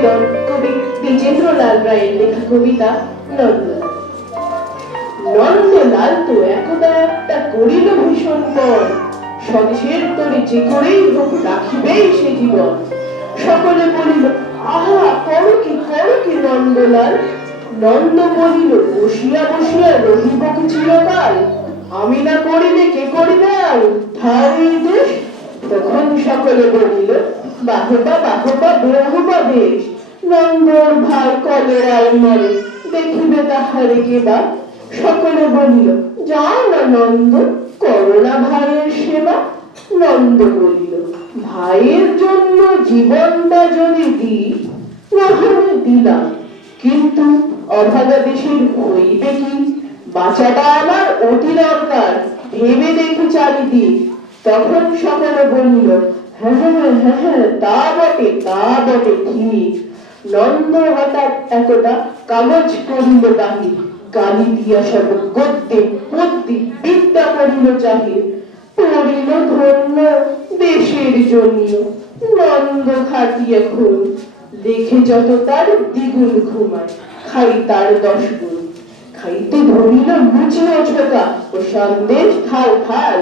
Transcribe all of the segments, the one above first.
নিবেদন কবি দ্বিজেন্দ্রলাল রায়ের লেখা কবিতা নন্দলাল। নন্দলাল তো একদা একটা করিল ভীষণ পণ, স্বদেশের তরে যে করেই হোক রাখিবেই সে জীবন। সকলে বলিল আহা করো কি নন্দলাল। নন্দ বলিল বসিয়া বসিয়া রহিব কি চিরকাল। আমি না করিলে কে করিবে আর ধারে দেশ। তখন সকলে বলিল বাহবা বহুবা বেশ। নন্দর ভাই কলেরায় মরে দেখিবে তাহারে কে বা। সকলে বলিল যাও না নন্দ করো না ভাইয়ের সেবা। নন্দ বলিল ভাইয়ের জন্য জীবনটা যদি দিই নাহলে দিলাম, কিন্তু অভাগা দেশের হইবে কি। বাঁচাটা আমার অতি দরকার, ভেবে দেখি চারিদিক। তখন সকলে বলিল হ্যাঁ তা বটে ঠিক। নন্দ হঠাৎ একদা কাগজ করিল বাহির, গালি দিয়া সব গদ্যে পদ্যে বিদ্যা করিল জাহির। পড়িল ধন্য দেশের জন্য নন্দ খাটিয়া খুন। দেখে যত তার দ্বিগুণ ঘুমায়, খাই তার 10 গুণ। খাইতে ধরিল লুচি ও ছোকা ও সন্দেশ থাল থাল।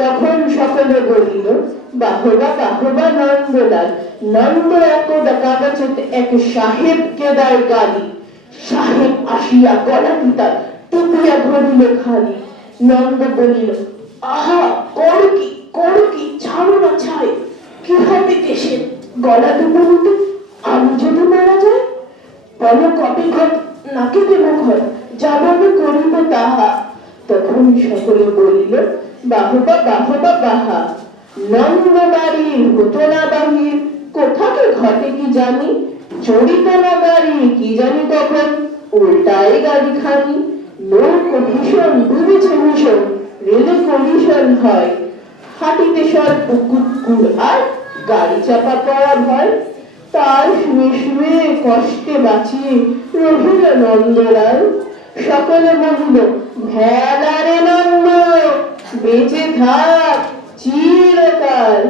তখন সকলে বলিল বাহবা নন্দলাল। নন্দ একদা কাগজেতে এক সাহেবকে দেয় গালি। সাহেব আসিয়া গলাটি তার টুকিয়া ধরিল খালি। নন্দ বলিল আহা করো কি ছাড়ো না ছাই। কি হবে দেশের গলা দুটো, আমি যদি মারা যাই। বলো কপি ঘট নাকে দেব ঘর, যাব আমি করিব তাহা। তখন সকলে বলিল বাহবা বাহা। নন্দ বাড়ির হতো না বাহির, কোথাকে ঘটে কি জানি। চড়িত না গাড়ি কি জানি কখন, উল্টায় গাড়ি খানি। লোক ভীষণ ডুবেছে ভীষণ, রেলে কমিশন হয়। হাঁটিতে স্বল্প কুকুর আর গাড়ি চাপা পড়া ভয়। তার শুয়ে কষ্টে বাঁচিয়ে রহিল নন্দলাল। সকলে বলিল ভেলারে নন্দ বেঁচে থাক চিরকাল।